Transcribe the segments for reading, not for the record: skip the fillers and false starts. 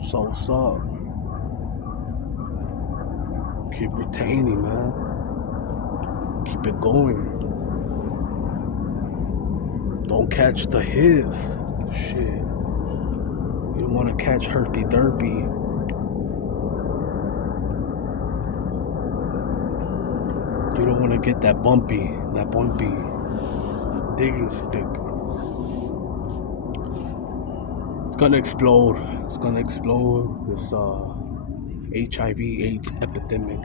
So what's up? Keep retaining, man. Keep it going. Don't catch the HIV. Shit. You don't want to catch herpy derpy. You don't want to get that bumpy digging stick. It's gonna explode. It's gonna explode. This HIV/AIDS epidemic.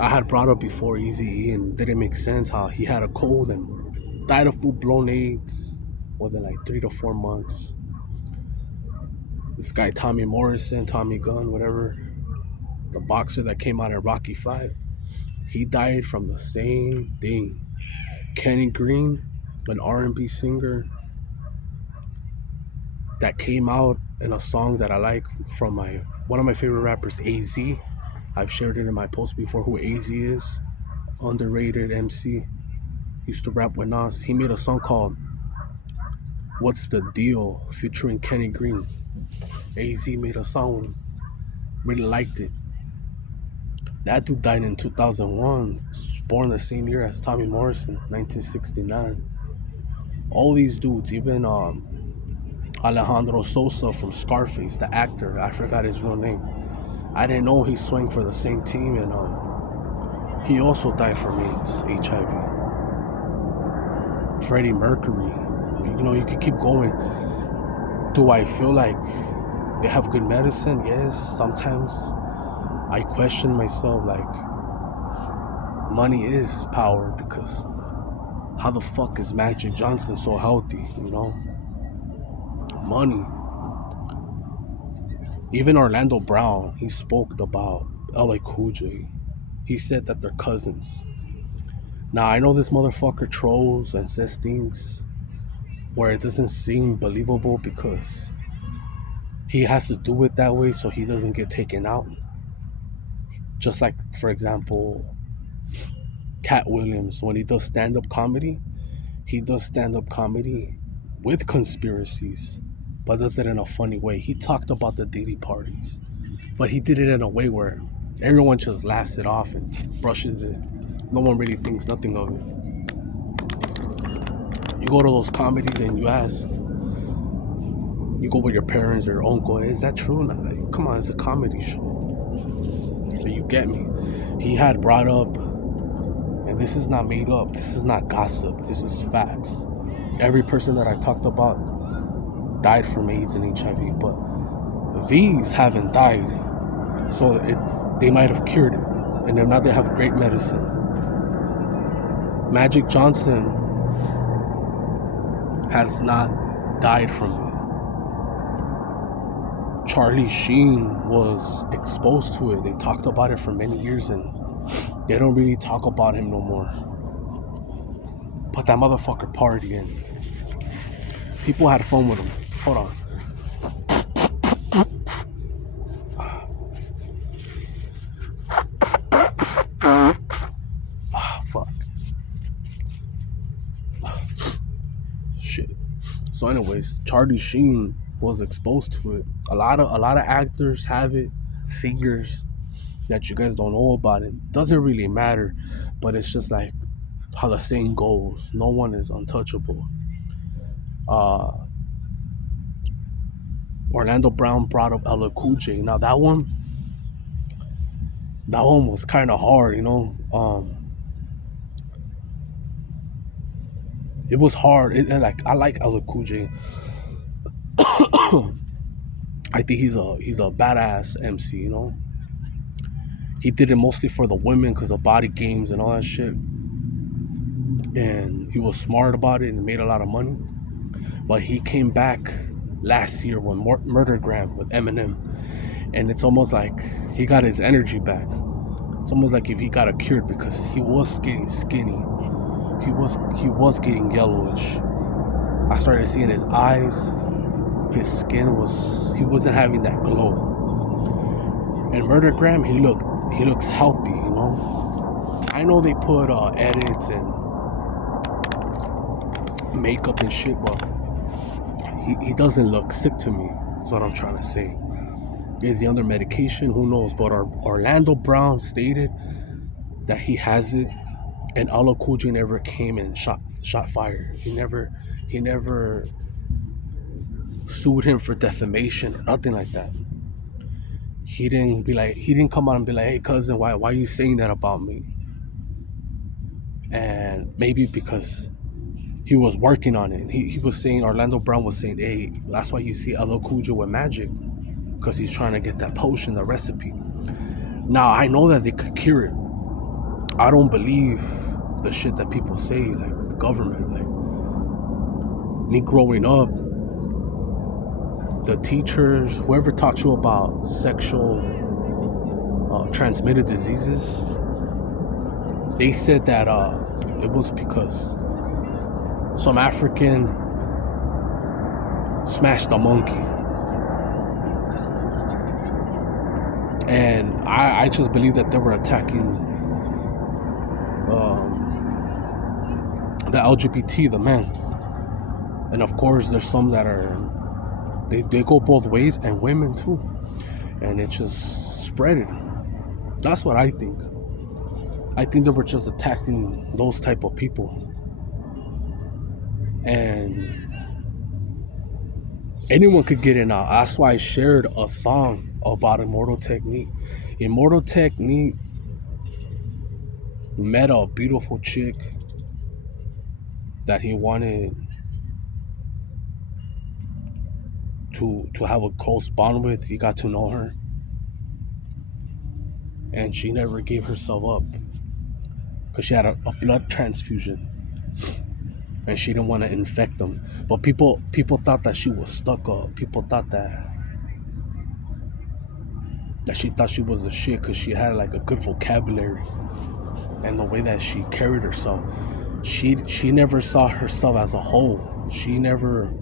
I had brought up before Easy and didn't make sense how he had a cold and died of full-blown AIDS within like 3 to 4 months. This guy Tommy Morrison, Tommy Gunn, whatever, the boxer that came out in Rocky 5, he died from the same thing. Kenny Green, an R&B singer that came out in a song that I like from one of my favorite rappers, AZ. I've shared it in my post before who AZ is. Underrated MC. Used to rap with Nas. He made a song called What's the Deal featuring Kenny Green. AZ made a song. Really liked it. That dude died in 2001. Born the same year as Tommy Morrison, 1969. All these dudes, even Alejandro Sosa from Scarface, the actor, I forgot his real name. I didn't know he swung for the same team, and he also died from AIDS, HIV. Freddie Mercury, you can keep going. Do I feel like they have good medicine? Yes. Sometimes I question myself, like, money is power, because how the fuck is Magic Johnson so healthy, Money. Even Orlando Brown, he spoke about LA Cool J. He said that they're cousins. Now, I know this motherfucker trolls and says things where it doesn't seem believable because he has to do it that way so he doesn't get taken out. Just like, for example, Cat Williams, when he does stand-up comedy, he does stand-up comedy with conspiracies, but does it in a funny way. He talked about the Diddy parties, but he did it in a way where everyone just laughs it off and brushes it. No one really thinks nothing of it. You go to those comedies and you ask, you go with your parents or your uncle, is that true? And I'm like, come on, it's a comedy show. So you get me. He had brought up, and this is not made up, this is not gossip, this is facts. Every person that I talked about died from AIDS and HIV, but these haven't died. So they might have cured it, and now they have great medicine. Magic Johnson has not died from it. Charlie Sheen was exposed to it. They talked about it for many years, and they don't really talk about him no more. But that motherfucker partying. People had fun with him. Hold on. Fuck. Shit. So anyways, Charlie Sheen was exposed to it. A lot of actors have it, figures that you guys don't know about it. Doesn't really matter, but it's just like how the saying goes, no one is untouchable. Orlando Brown brought up LL Cool J. Now that one was kind of hard, it was hard. I like LL Cool J. I think he's a badass MC, He did it mostly for the women because of body games and all that shit. And he was smart about it and made a lot of money. But he came back last year with Murdergram with Eminem. And it's almost like he got his energy back. It's almost like if he got a cure, because he was getting skinny. He was getting yellowish. I started seeing his eyes. His skin he wasn't having that glow. And Murdergram, he looks healthy, I know they put edits and makeup and shit, but he doesn't look sick to me. That's what I'm trying to say. Is he under medication? Who knows? But Orlando Brown stated that he has it, and Allah Cool J never came and shot fire. He never sued him for defamation or nothing like that. He didn't come out and be like, hey cousin, why are you saying that about me? And maybe because he was working on it. He was saying, Orlando Brown was saying, hey, that's why you see Allah Cool J with Magic, because he's trying to get that potion, the recipe. Now I know that they could cure it. I don't believe the shit that people say, like the government. Like me growing up, the teachers, whoever taught you about sexual transmitted diseases, they said that it was because some African smashed a monkey. And I just believe that they were attacking the LGBT, the men. And of course, there's some that are, they go both ways, and women too. And it just spread it. That's what I think. I think they were just attacking those type of people. And anyone could get it now. That's why I shared a song about Immortal Technique. Immortal Technique met a beautiful chick that he wanted to have a close bond with. He got to know her, and she never gave herself up because she had a blood transfusion, and she didn't want to infect them. But people thought that she was stuck up. People thought that she thought she was a shit because she had like a good vocabulary and the way that she carried herself. She never saw herself as a whole. She never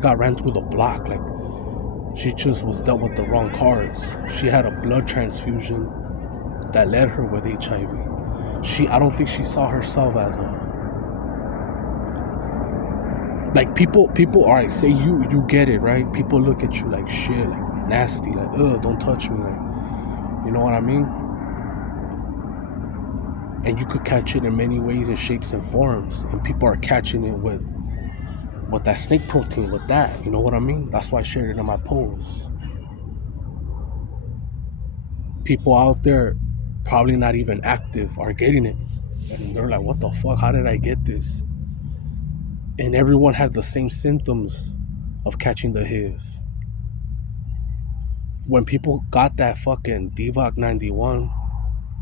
got ran through the block. Like, she just was dealt with the wrong cards. She had a blood transfusion that led her with HIV. I don't think she saw herself as a, like, people, all right, say you get it, right? People look at you like shit, like nasty, like, ugh, don't touch me, like, you know what I mean? And you could catch it in many ways and shapes and forms, and people are catching it with that snake protein, with that, you know what I mean? That's why I shared it in my post. People out there probably not even active are getting it, and they're like, what the fuck, how did I get this? And everyone had the same symptoms of catching the HIV. When people got that fucking DVOC 91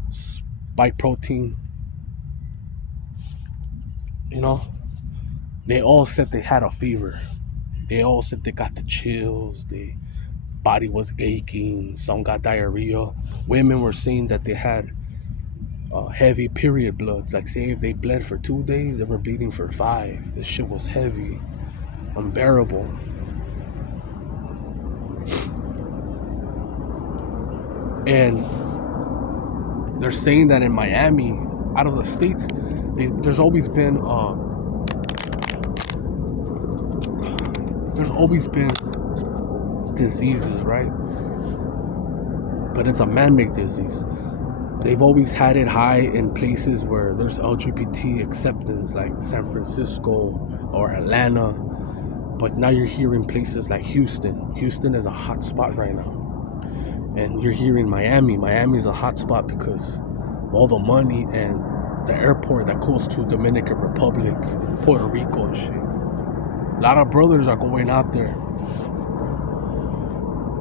spike protein, you know, they all said they had a fever. They all said they got the chills, their body was aching, some got diarrhea. Women were saying that they had heavy period bloods. Like, say if they bled for 2 days, they were bleeding for 5. This shit was heavy, unbearable. And they're saying that in Miami, out of the states, there's always been diseases, right? But it's a man-made disease. They've always had it high in places where there's LGBT acceptance, like San Francisco or Atlanta. But now you're hearing places like Houston. Houston is a hot spot right now. And you're hearing Miami. Miami's a hot spot because of all the money and the airport that goes to Dominican Republic, Puerto Rico and shit. A lot of brothers are going out there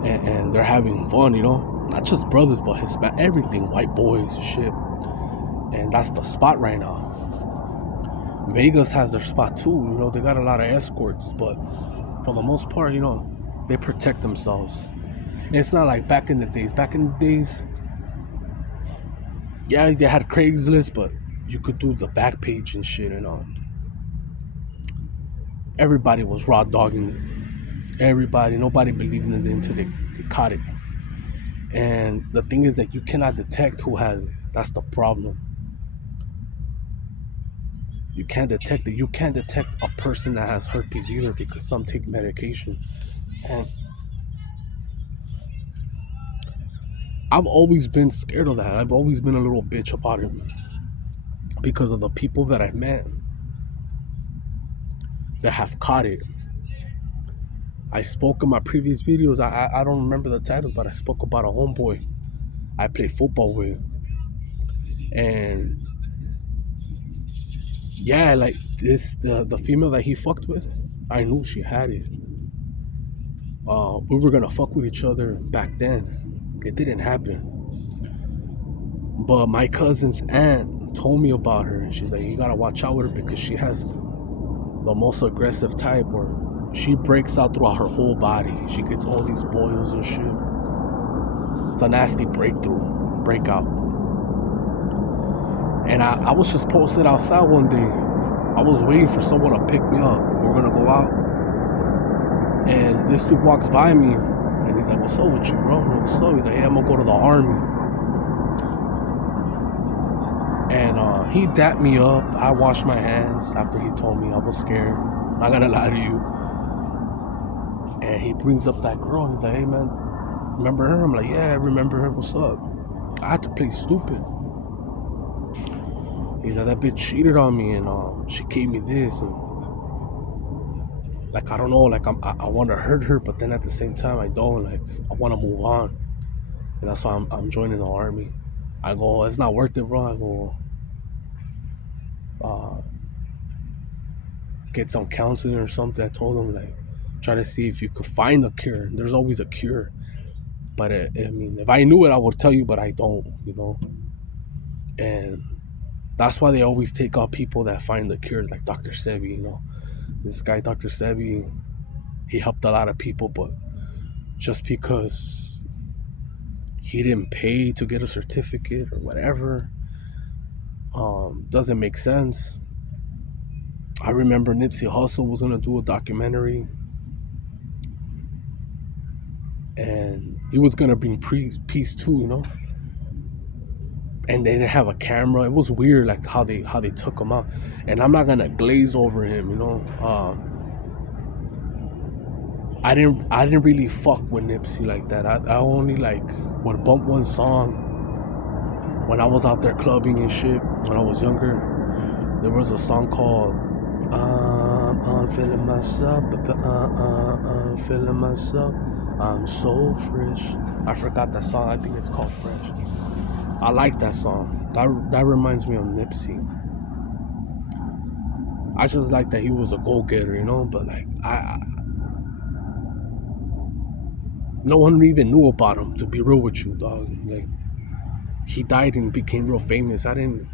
and they're having fun, you know? Not just brothers, but Hispanic, everything, white boys, shit. And that's the spot right now. Vegas has their spot too, you know? They got a lot of escorts, but for the most part, you know, they protect themselves. It's not like back in the days. Back in the days, yeah, they had Craigslist, but you could do the back page and shit, you know. Everybody was raw dogging it. Everybody, nobody believed in it until they caught it. And the thing is that you cannot detect who has it. That's the problem. You can't detect it. You can't detect a person that has herpes either because some take medication. And I've always been scared of that. I've always been a little bitch about it because of the people that I've met that have caught it. I spoke in my previous videos. I don't remember the titles, but I spoke about a homeboy I played football with, and yeah, like this the female that he fucked with, I knew she had it. We were gonna fuck with each other back then. It didn't happen, but my cousin's aunt told me about her, and she's like, "You gotta watch out with her because she has the most aggressive type, where she breaks out throughout her whole body. She gets all these boils and shit. It's a nasty breakout." And I was just posted outside one day. I was waiting for someone to pick me up. We were gonna go out, and this dude walks by me, and he's like, "What's up with you, bro? What's up?" He's like, "Hey, I'm gonna go to the army." And he dapped me up. I washed my hands after he told me. I was scared. Not gonna lie to you. And he brings up that girl. He's like, "Hey, man, remember her?" I'm like, "Yeah, I remember her. What's up?" I had to play stupid. He's like, "That bitch cheated on me, and she gave me this, and like I don't know, like I want to hurt her, but then at the same time I don't. Like I want to move on, and that's why I'm joining the army." I go, "It's not worth it, bro." I go, uh, "Get some counseling or something." I told him, like, try to see if you could find a cure. There's always a cure, but I mean, if I knew it, I would tell you, but I don't, you know. And that's why they always take out people that find the cures, like Dr. Sebi. You know, this guy, Dr. Sebi, he helped a lot of people, but just because he didn't pay to get a certificate or whatever, doesn't make sense. I remember Nipsey Hussle was gonna do a documentary, and he was gonna bring peace too, you know. And they didn't have a camera. It was weird, like how they took him out. And I'm not gonna glaze over him, you know. I didn't really fuck with Nipsey like that. I only like would bump one song when I was out there clubbing and shit when I was younger. There was a song called I'm feeling myself, I'm feeling myself. I'm so fresh. I forgot that song. I think it's called Fresh. I like that song. That reminds me of Nipsey. I just like that he was a go-getter, you know. But like no one even knew about him. To be real with you, dog. Like he died and became real famous. I'm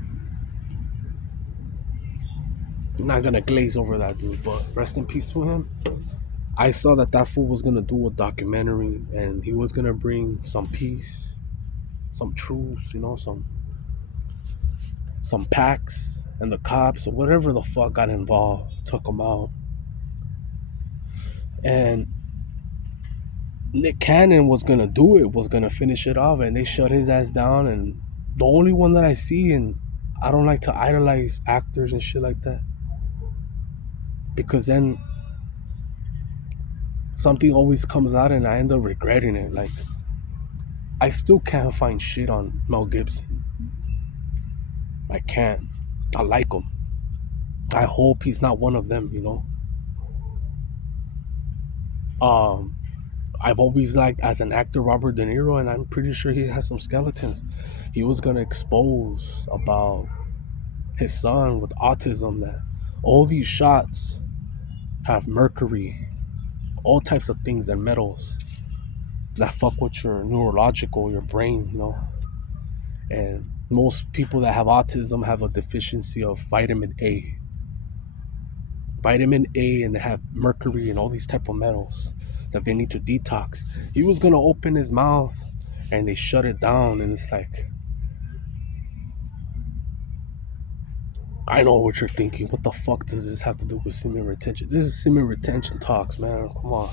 not gonna glaze over that dude, but rest in peace to him. I saw that fool was gonna do a documentary, and he was gonna bring some peace, some truce, you know, some packs, and the cops or whatever the fuck got involved took him out. And Nick Cannon was gonna do it, was gonna finish it off, and they shut his ass down. And the only one that I see, and I don't like to idolize actors and shit like that, because then something always comes out and I end up regretting it. Like I still can't find shit on Mel Gibson. I can't. I like him. I hope he's not one of them, you know. Um, I've always liked as an actor Robert De Niro, and I'm pretty sure he has some skeletons. He was gonna expose about his son with autism, that all these shots have mercury, all types of things and metals that fuck with your neurological, your brain, you know. And most people that have autism have a deficiency of vitamin A, and they have mercury and all these type of metals that they need to detox. He was gonna open his mouth and they shut it down, and it's like, I know what you're thinking. What the fuck does this have to do with semen retention? This is semen retention talks, man. Come on.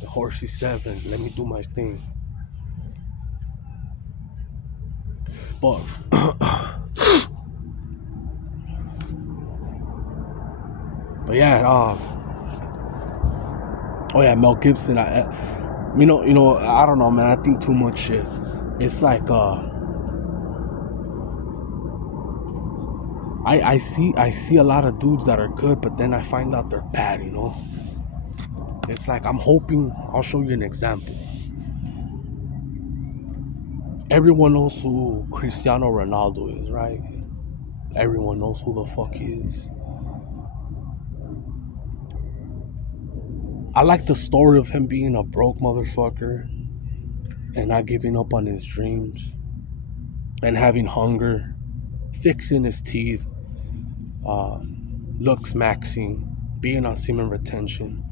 The Horsey 7. Let me do my thing. But But yeah, oh yeah, Mel Gibson. I don't know, man. I think too much shit. It's like I see a lot of dudes that are good, but then I find out they're bad. It's like I'm hoping. I'll show you an example. Everyone knows who Cristiano Ronaldo is, right? Everyone knows who the fuck he is. I like the story of him being a broke motherfucker and not giving up on his dreams and having hunger, fixing his teeth, looks maxing, being on semen retention,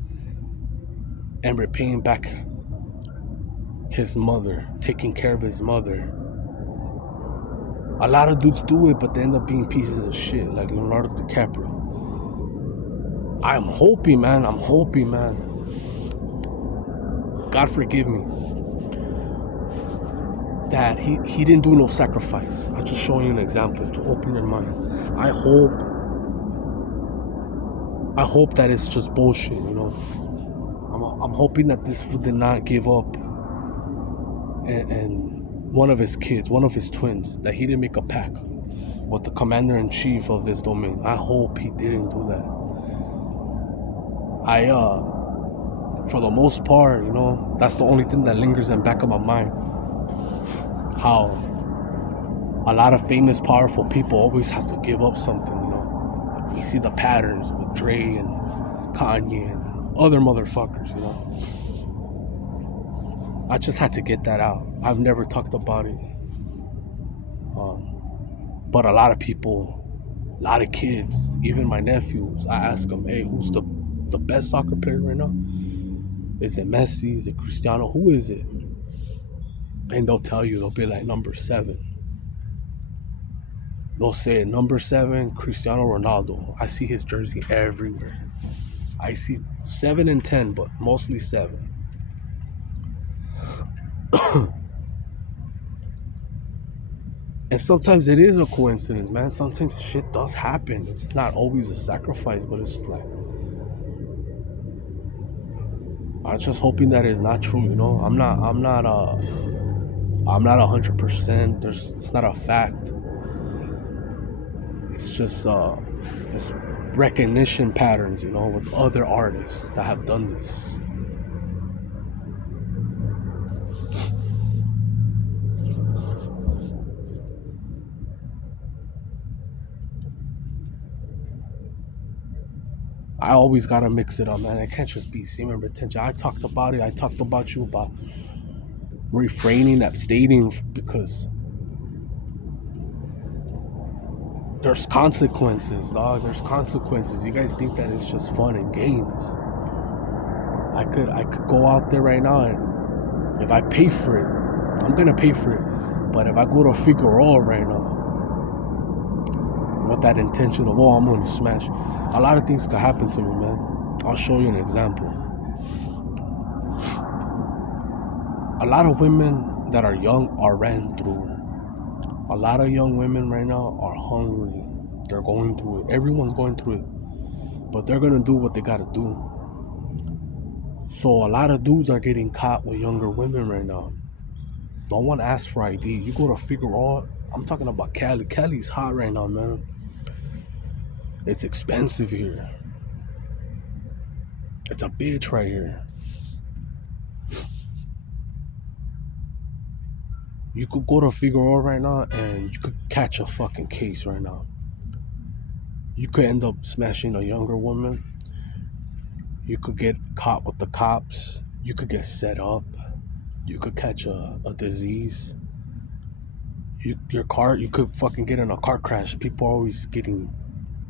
and repaying back his mother, taking care of his mother. A lot of dudes do it, but they end up being pieces of shit, like Leonardo DiCaprio. I'm hoping, man. God forgive me. That he didn't do no sacrifice. I'm just showing you an example to open your mind. I hope that it's just bullshit, I'm hoping that this fool did not give up and one of his kids, one of his twins, that he didn't make a pact with the commander-in-chief of this domain. I hope he didn't do that. For the most part, that's the only thing that lingers in the back of my mind. How a lot of famous, powerful people always have to give up something, We see the patterns with Dre and Kanye and other motherfuckers, I just had to get that out. I've never talked about it. But a lot of people, a lot of kids, even my nephews, I ask them, hey, who's the best soccer player right now? Is it Messi? Is it Cristiano? Who is it? And they'll tell you, they'll be like number 7. They'll say number 7, Cristiano Ronaldo. I see his jersey everywhere. I see 7 and 10, but mostly 7. And sometimes it is a coincidence, man. Sometimes shit does happen. It's not always a sacrifice, but it's just like, I'm just hoping that it's not true, I'm not 100%. It's not a fact. It's just it's recognition patterns, with other artists that have done this. I always gotta mix it up, man. It can't just be semen retention. I talked about it. I talked about you about refraining, abstaining, because there's consequences, dog. There's consequences. You guys think that it's just fun and games. I could go out there right now, and if I pay for it, I'm gonna pay for it. But if I go to Figueroa right now with that intention of, I'm gonna smash, a lot of things could happen to me, man. I'll show you an example. A lot of women that are young are ran through. A lot of young women right now are hungry. They're going through it. Everyone's going through it. But they're gonna do what they gotta do. So a lot of dudes are getting caught with younger women right now. Don't want to ask for ID. You go to Figueroa. I'm talking about Cali. Cali's hot right now, man. It's expensive here. It's a bitch right here. You could go to Figueroa right now and you could catch a fucking case right now. You could end up smashing a younger woman. You could get caught with the cops. You could get set up. You could catch a disease. Your car, you could fucking get in a car crash. People are always getting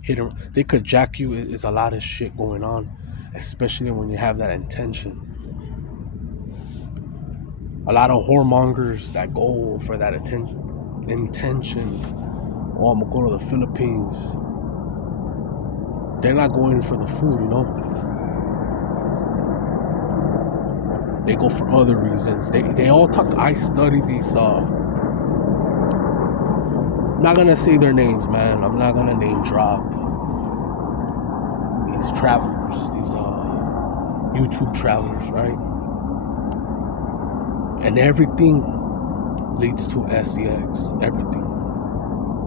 hit. They could jack you. There's a lot of shit going on, especially when you have that intention. A lot of whoremongers that go for that intention. Oh, I'm gonna go to the Philippines. They're not going for the food, They go for other reasons. They all talk. I study these. I'm not gonna say their names, man. I'm not gonna name drop. these travelers, these YouTube travelers, right? And everything leads to sex. Everything.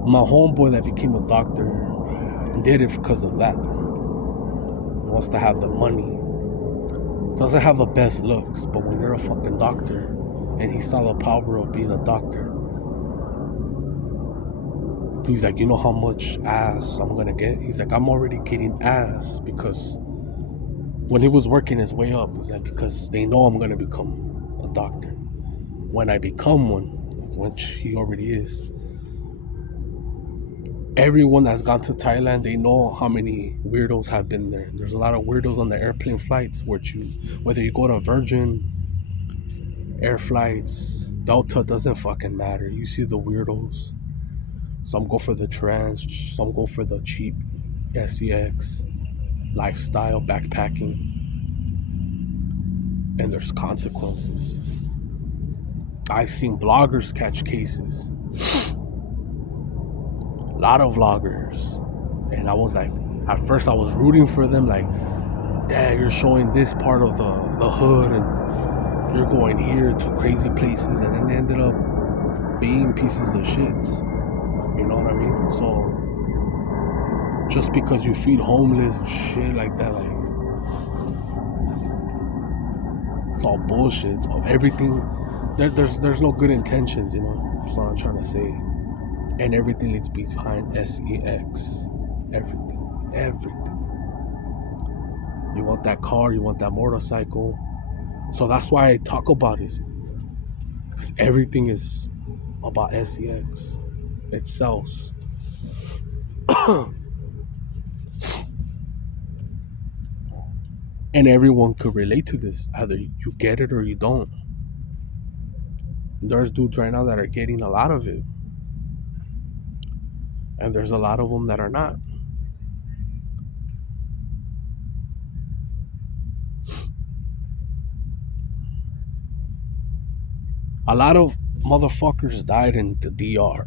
My homeboy that became a doctor did it because of that. He wants to have the money. Doesn't have the best looks, but when you're a fucking doctor, and he saw the power of being a doctor, he's like, you know how much ass I'm gonna get? He's like, I'm already getting ass because when he was working his way up, he's like, because they know I'm gonna become a doctor. When I become one, which he already is, everyone that's gone to Thailand, they know how many weirdos have been there. There's a lot of weirdos on the airplane flights, whether you go to Virgin, air flights, Delta, doesn't fucking matter. You see the weirdos. Some go for the trans, some go for the cheap sex lifestyle, backpacking, and there's consequences. I've seen vloggers catch cases, a lot of vloggers, and I was like, at first I was rooting for them, like, dang, you're showing this part of the hood, and you're going here to crazy places, and then they ended up being pieces of shit. You know what I mean? So just because you feed homeless and shit like that, like, it's all bullshit. It's all, everything. There's no good intentions, you know. That's what I'm trying to say. And everything leads behind sex. Everything. You want that car, you want that motorcycle. So that's why I talk about it. Because everything is about sex. It sells. And everyone could relate to this. Either you get it or you don't. There's dudes right now that are getting a lot of it. And there's a lot of them that are not. A lot of motherfuckers died in the DR.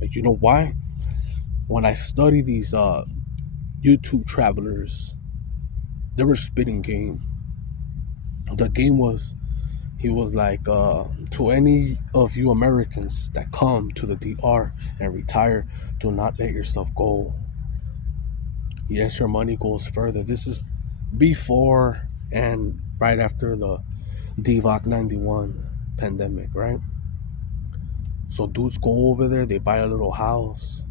You know why? When I study these YouTube travelers, they were spitting game. The game was, he was like, to any of you Americans that come to the DR and retire, do not let yourself go. Yes, your money goes further. This is before and right after the DVOC 91 pandemic, right? So dudes go over there, they buy a little house.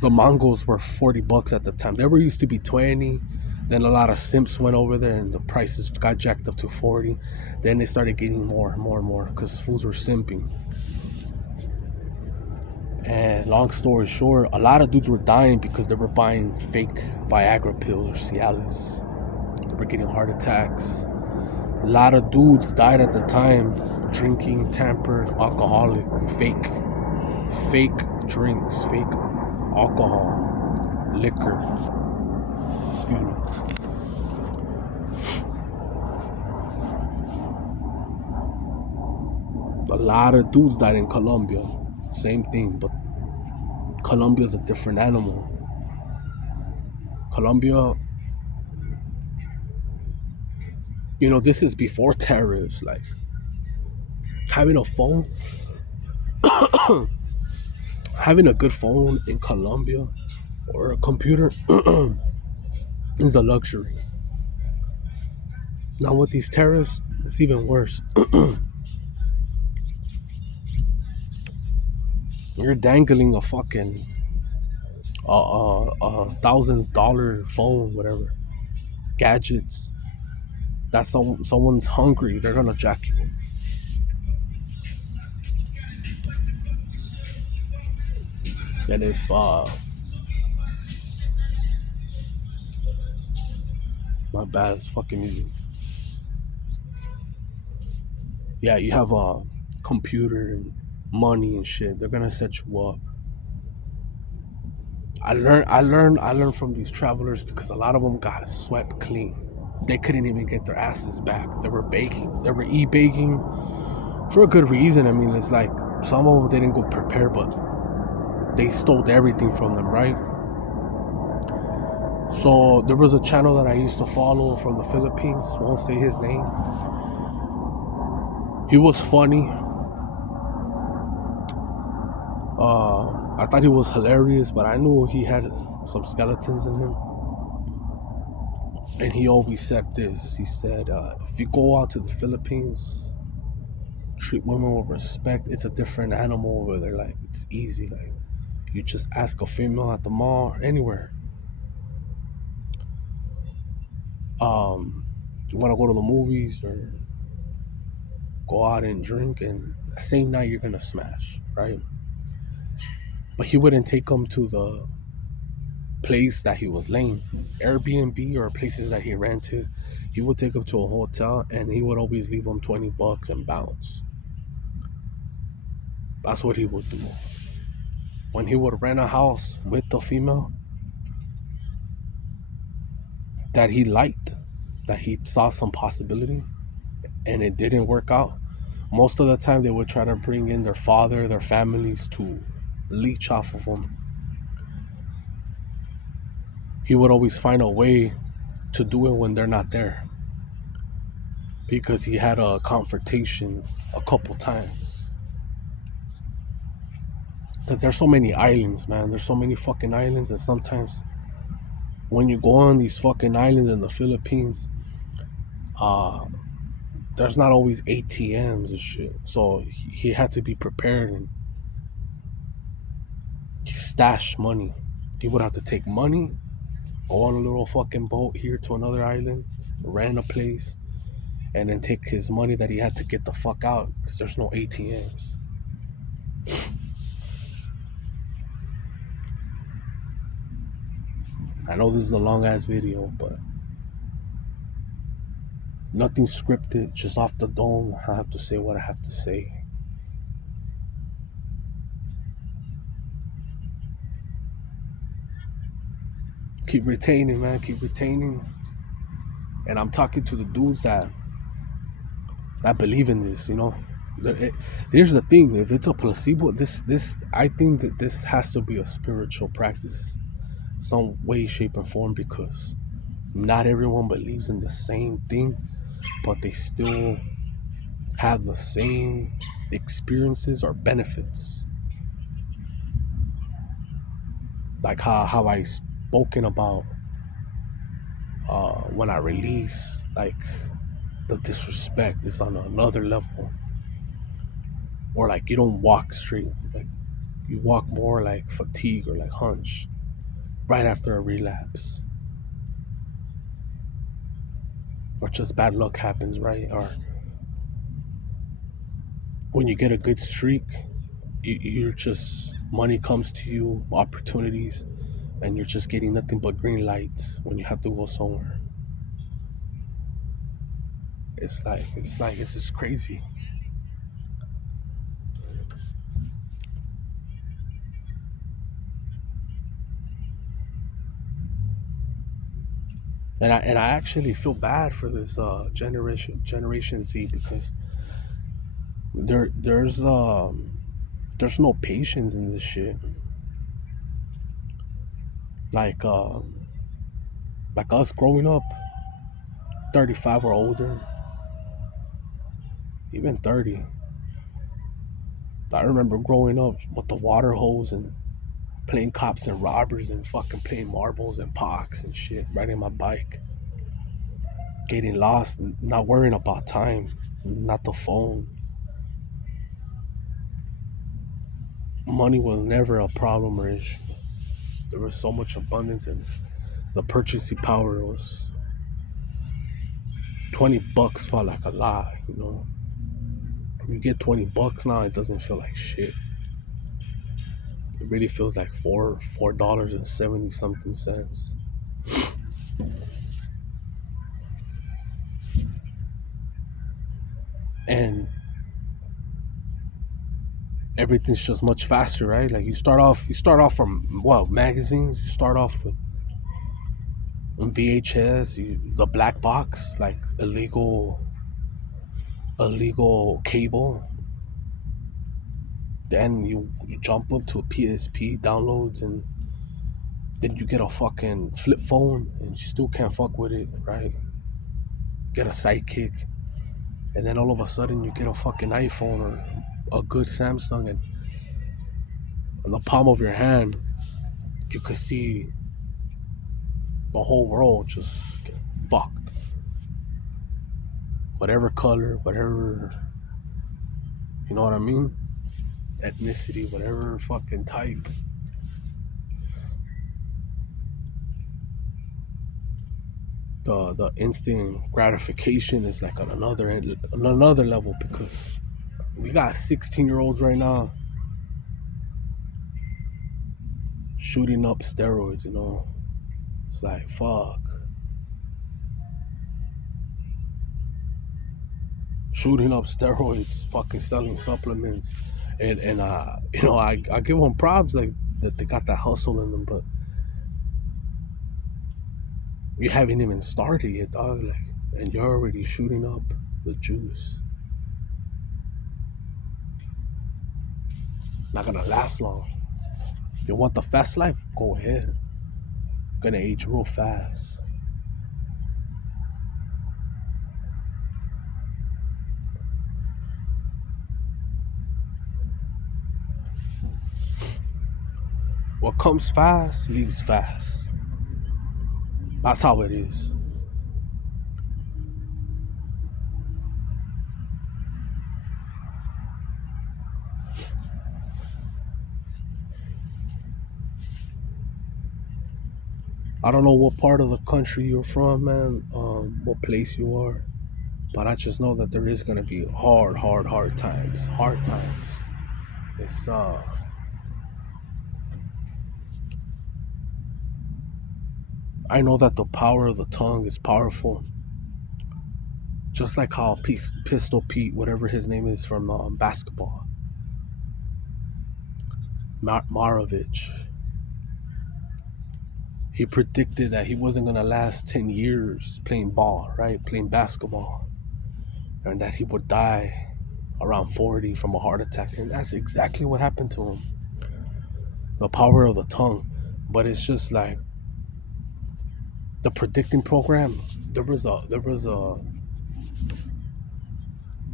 The Mongols were $40 at the time. They were used to be 20. Then a lot of simps went over there and the prices got jacked up to 40. Then they started getting more because fools were simping. And long story short, a lot of dudes were dying because they were buying fake Viagra pills or Cialis. They were getting heart attacks. A lot of dudes died at the time drinking tampered, alcoholic, fake drinks, fake alcohol, liquor. Excuse me. A lot of dudes died in Colombia. Same thing, but Colombia's a different animal. Colombia, you know, this is before tariffs. Like, having a phone, having a good phone in Colombia or a computer is a luxury. Now with these tariffs, it's even worse. You're dangling a fucking $1,000 phone, whatever, gadgets. That's someone's hungry. They're gonna jack you. And if my bad, it's fucking music. Yeah, you have a computer and money and shit, they're gonna set you up. I learned from these travelers because a lot of them got swept clean. They couldn't even get their asses back. They were begging. They were e-begging for a good reason. I mean, it's like some of them, they didn't go prepared, but they stole everything from them, right? So there was a channel that I used to follow from the Philippines. Won't say his name. He was funny. I thought he was hilarious, but I knew he had some skeletons in him. And he always said this. He said, if you go out to the Philippines, treat women with respect. It's a different animal over there. Like, it's easy. Like, you just ask a female at the mall or anywhere. You want to go to the movies or go out and drink, and the same night you're gonna smash, right? But he wouldn't take them to the place that he was laying, Airbnb or places that he rented. He would take them to a hotel, and he would always leave them $20 and bounce. That's what he would do. When he would rent a house with the female that he liked, that he saw some possibility, and it didn't work out, most of the time they would try to bring in their father, their families to leech off of them. He would always find a way to do it when they're not there, because he had a confrontation a couple times. Because there's so many islands, man. There's so many fucking islands, and sometimes when you go on these fucking islands in the Philippines, uh, there's not always ATMs and shit. So he had to be prepared and stash money. He would have to take money, go on a little fucking boat here to another island, rent a place, and then take his money that he had to get the fuck out because there's no ATMs. I know this is a long ass video, but nothing scripted, just off the dome. I have to say what I have to say. Keep retaining, man. Keep retaining. And I'm talking to the dudes that believe in this. You know, here's the thing: if it's a placebo, this I think that this has to be a spiritual practice, some way, shape, or form, because not everyone believes in the same thing, but they still have the same experiences or benefits. Like how I spoken about when I release, like the disrespect is on another level, or like you don't walk straight, like you walk more like fatigue or like hunch right after a relapse, or just bad luck happens, right? Or when you get a good streak, you're just money comes to you, opportunities, and you're just getting nothing but green lights when you have to go somewhere. It's just crazy. And I actually feel bad for this generation Z, because there's no patience in this shit. Like like us growing up, 35 or older, even 30. I remember growing up with the water hose and playing cops and robbers and fucking playing marbles and pox and shit, riding my bike, getting lost, not worrying about time, not the phone. Money was never a problem or issue. There was so much abundance, and the purchasing power was $20 felt like a lot, you know. You get $20 now, it doesn't feel like shit. It really feels like $4 and 70 something cents. And everything's just much faster, right? Like you start off from what, magazines. You start off with VHS, the black box, like illegal cable. Then you jump up to PSP downloads, and Then you get a fucking flip phone and you still can't fuck with it, right? Get a sidekick, and then all of a sudden you get a fucking iPhone or a good Samsung, and in the palm of your hand, you could see the whole world just get fucked. Whatever color, whatever, you know what I mean? Ethnicity, whatever fucking type. The instant gratification is like on another level, because we got 16-year-olds right now shooting up steroids, you know. It's like, fuck. Shooting up steroids, fucking selling supplements. And you know, I give them props, like, that they got that hustle in them, but you haven't even started yet, dog. Like, and you're already shooting up the juice. Not gonna last long. You want the fast life? Go ahead. Gonna age real fast. What comes fast leaves fast. That's how it is. I don't know what part of the country you're from, man, what place you are, but I just know that there is gonna be hard times. Hard times. It's I know that the power of the tongue is powerful. Just like how Pistol Pete, whatever his name is from basketball, Maravich, he predicted that he wasn't gonna last 10 years playing ball, right? Playing basketball, and that he would die around 40 from a heart attack. And that's exactly what happened to him. The power of the tongue. But it's just like the predicting program.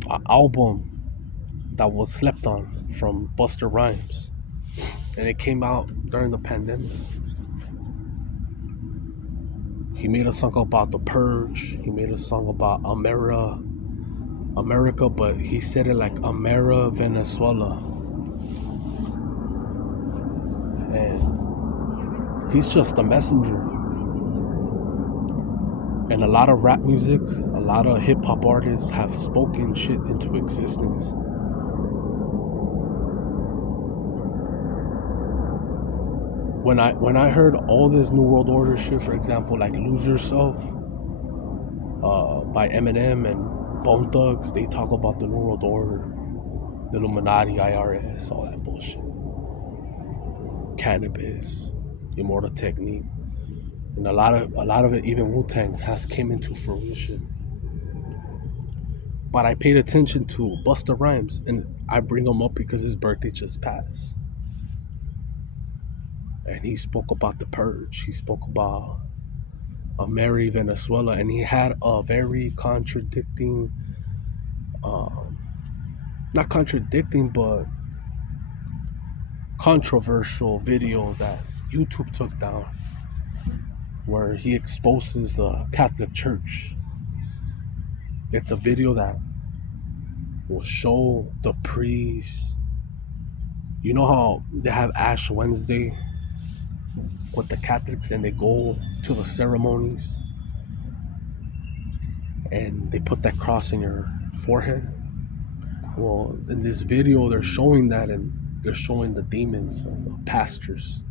A album that was slept on from Busta Rhymes, and it came out during the pandemic. He made a song about the purge. He made a song about America, but he said it like Amera Venezuela. And he's just a messenger. And a lot of rap music, a lot of hip hop artists have spoken shit into existence. When I heard all this New World Order shit, for example, like Lose Yourself by Eminem and Bone Thugs, they talk about the New World Order, the Illuminati, IRS, all that bullshit. Cannabis, Immortal Technique. And a lot of it, even Wu-Tang, has came into fruition. But I paid attention to Busta Rhymes, and I bring him up because his birthday just passed. And he spoke about the purge. He spoke about Mary Venezuela, and he had a very contradicting, not contradicting, but controversial video that YouTube took down, where he exposes the Catholic Church. It's a video that will show the priests. You know how they have Ash Wednesday with the Catholics, and they go to the ceremonies and they put that cross in your forehead? Well, in this video, they're showing that, and they're showing the demons of the pastors,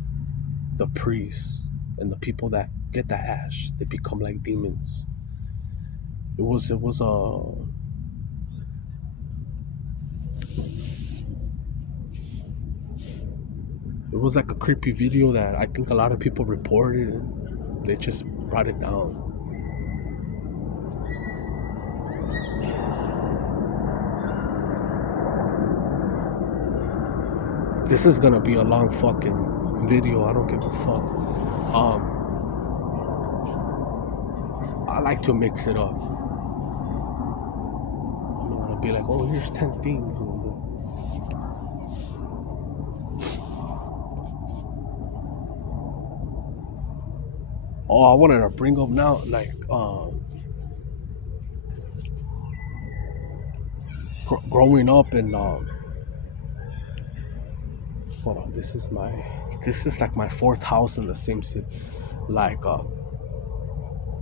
the priests, and the people that get the ash. They become like demons. It was like a creepy video that I think a lot of people reported, and they just brought it down. This is gonna be a long fucking video. I don't give a fuck. I like to mix it up. I don't want to be like, oh, here's 10 things. Oh, I wanted to bring up now, like, growing up in, hold on, this is like my fourth house in the same city. Like,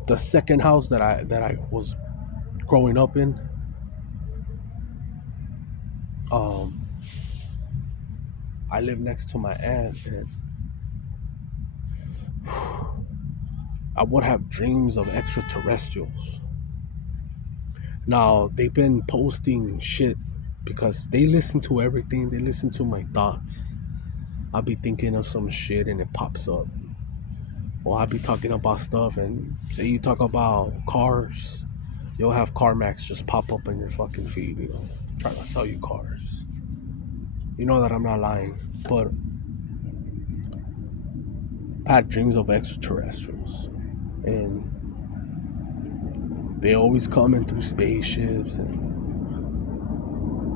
the second house that I was growing up in, I live next to my aunt, and I would have dreams of extraterrestrials. Now, they've been posting shit because they listen to everything. They listen to my thoughts. I'll be thinking of some shit and it pops up. Or I'll be talking about stuff, and say you talk about cars, you'll have CarMax just pop up on your fucking feed, trying to sell you cars. You know that I'm not lying. But I've had dreams of extraterrestrials. And they always come in through spaceships, and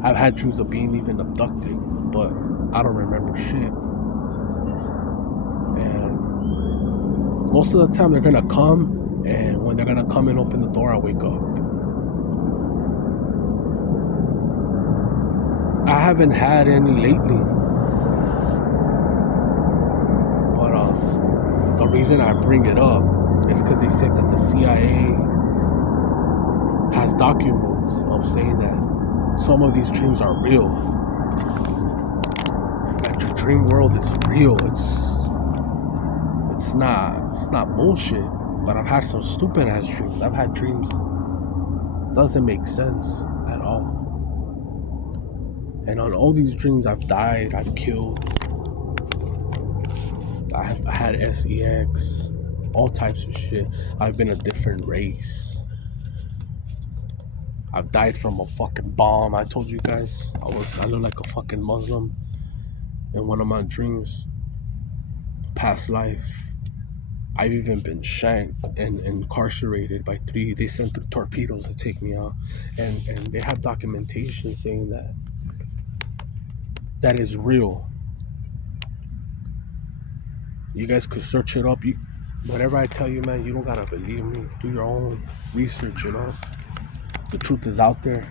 I've had dreams of being even abducted, but I don't remember shit. And most of the time they're gonna come, and when they're gonna come and open the door, I wake up. I haven't had any lately, but the reason I bring it up is because they said that the CIA has documents of saying that some of these dreams are real. That your dream world is real. It's not bullshit. But I've had some stupid ass dreams. I've had dreams doesn't make sense at all. And on all these dreams, I've died, I've killed, I've had sex, all types of shit. I've been a different race. I've died from a fucking bomb. I told you guys I look like a fucking Muslim in one of my dreams. Past life. I've even been shanked and incarcerated by 3. They sent through torpedoes to take me out. And they have documentation saying that is real. You guys could search it up. Whatever I tell you, man, you don't gotta believe me. Do your own research, The truth is out there.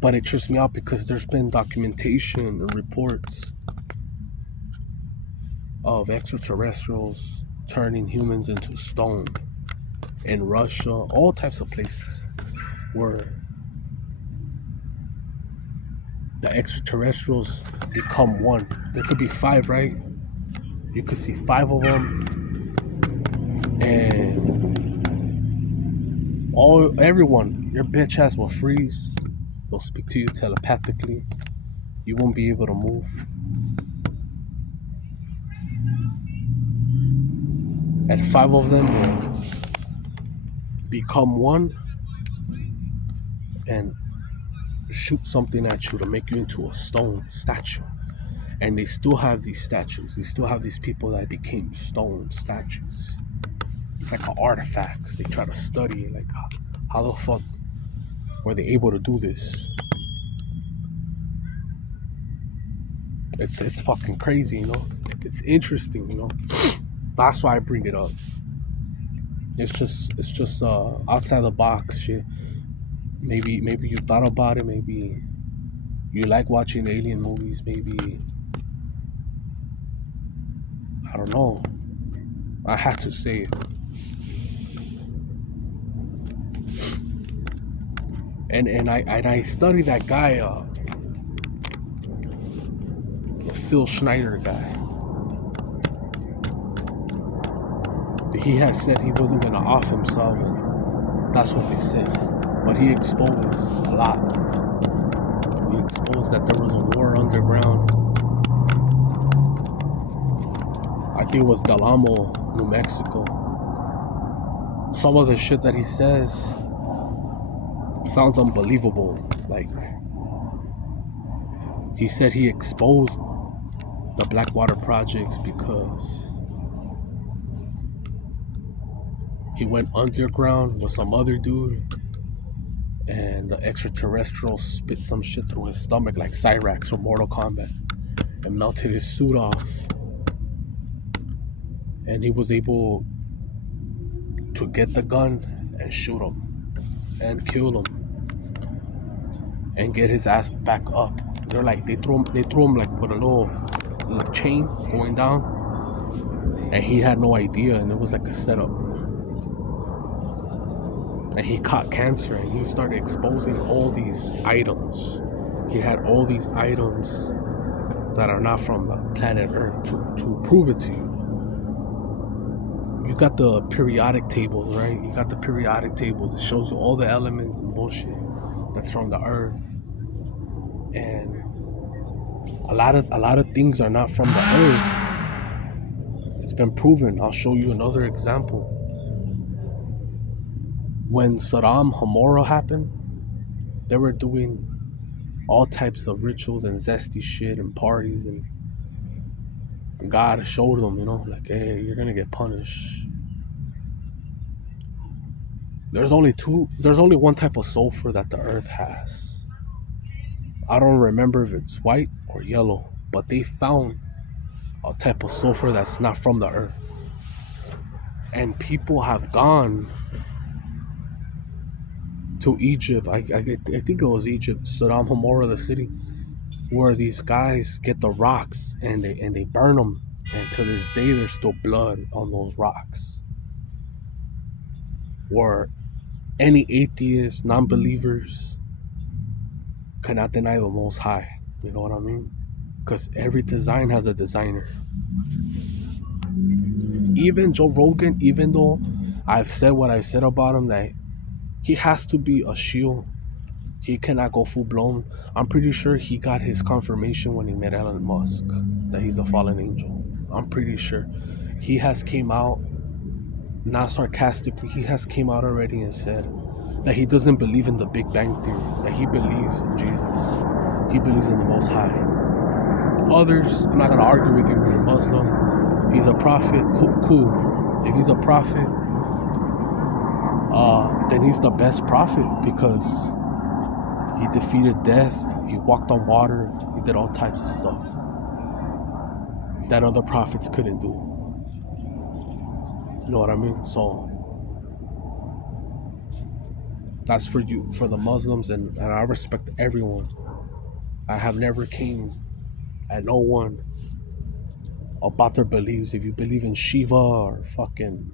But it trips me out because there's been documentation and reports of extraterrestrials turning humans into stone in Russia, all types of places where the extraterrestrials become one. There could be 5, right? You could see 5 of them, and everyone, your bitch ass will freeze. They'll speak to you telepathically. You won't be able to move. And 5 of them will become one and shoot something at you to make you into a stone statue. And they still have these statues. They still have these people that became stone statues. It's like artifacts. They try to study it. Like, how the fuck were they able to do this? It's fucking crazy, It's interesting, That's why I bring it up. It's just outside the box shit. Maybe you thought about it. Maybe you like watching alien movies. Maybe I don't know. I had to say it. And I studied that guy, the Phil Schneider guy. He had said he wasn't gonna off himself, and that's what they said. But he exposed a lot. He exposed that there was a war underground. I think it was Del Amo, New Mexico. Some of the shit that he says sounds unbelievable. Like, He said he exposed the Blackwater projects because he went underground with some other dude, and the extraterrestrials spit some shit through his stomach like Cyrax from Mortal Kombat and melted his suit off. And he was able to get the gun and shoot him and kill him and get his ass back up. They're like they threw him like with a little chain going down, and he had no idea, and it was like a setup. And he caught cancer, and he started exposing all these items. He had all these items that are not from the planet Earth to prove it to you. You got the periodic tables, right? You got the periodic tables. It shows you all the elements and bullshit that's from the Earth. And a lot of things are not from the Earth. It's been proven. I'll show you another example. When Sodom Gomorrah happened, they were doing all types of rituals and zesty shit and parties, and God showed them, like, hey, you're gonna get punished. There's only one type of sulfur that the Earth has. I don't remember if it's white or yellow, but they found a type of sulfur that's not from the Earth. And people have gone to Egypt. I think it was Egypt, Sodom Gomorrah, the city, where these guys get the rocks and they burn them, and to this day there's still blood on those rocks. Where any atheists, non-believers cannot deny the Most High. You know what I mean? Because every design has a designer. Even Joe Rogan, even though I've said what I've said about him, that he has to be a shield. He cannot go full blown. I'm pretty sure he got his confirmation when he met Elon Musk that he's a fallen angel. I'm pretty sure. He has came out, not sarcastically, he has came out already and said that he doesn't believe in the Big Bang Theory, that he believes in Jesus. He believes in the Most High. Others, I'm not going to argue with you, you're Muslim, he's a prophet, cool. If he's a prophet, then he's the best prophet, because he defeated death, he walked on water, he did all types of stuff that other prophets couldn't do. You know what I mean? So that's for you, for the Muslims, and I respect everyone. I have never came at no one about their beliefs. If you believe in Shiva or fucking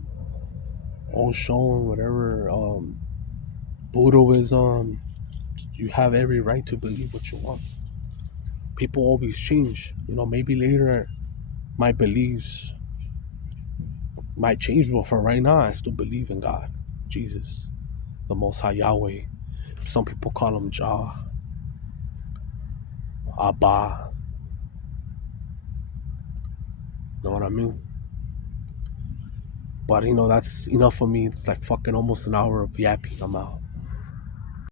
Oshun, whatever, Buddhism, you have every right to believe what you want. People always change. Maybe later my beliefs might change, but for right now, I still believe in God, Jesus, the Most High Yahweh. Some people call him Jah, Abba. Know what I mean? But that's enough for me. It's like fucking almost an hour of yapping. I'm out.